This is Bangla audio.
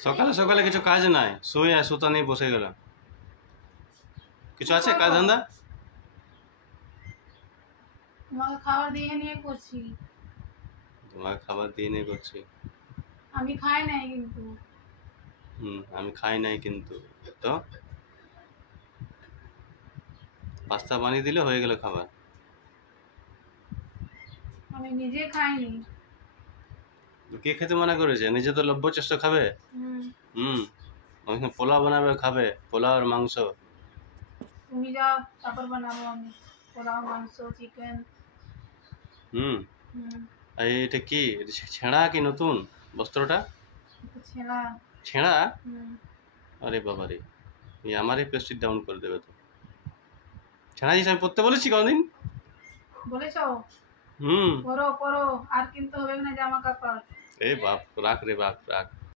সকালে সকালে কিছু কাজ নাই, শুয়ে সুতা নিয়ে বসে গেলাম। কিছু আছে কাজ ধান্দা? তোমাকে খাবার দিয়ে নিয়ে করছি। তোমাকে খাবার দিয়ে নিয়ে করছি? আমি খাই নাই কিন্তু। আমি খাই নাই কিন্তু। তো পাস্তা বানিয়ে দিলে হয়ে গেল খাবার। আমি নিজে খাইনি। কে খেতে মানা করেছে? নিজে তো লভ্য চেষ্টা খাবে। পোলাও বানাবে, খাবে পোলাও আর মাংস। তুমি যাও, তারপর বানাবো আমি পোলাও, মাংস, চিকেন। আর এটা কি, ছেঁড়া কি নতুন বস্ত্রটা? ছেঁড়া। ছেঁড়া? আরে বাবা রে, আমারই প্রেস্টিজ ডাউন করে দেবে তো। ছেঁড়া জিনিস আমি পড়তে বলেছি কোনদিন? বলেছো? পরো পরো, আর কিনতে হবে না জামা কাপড়। এই বাপ, রাখ রে বাপ, রাখ।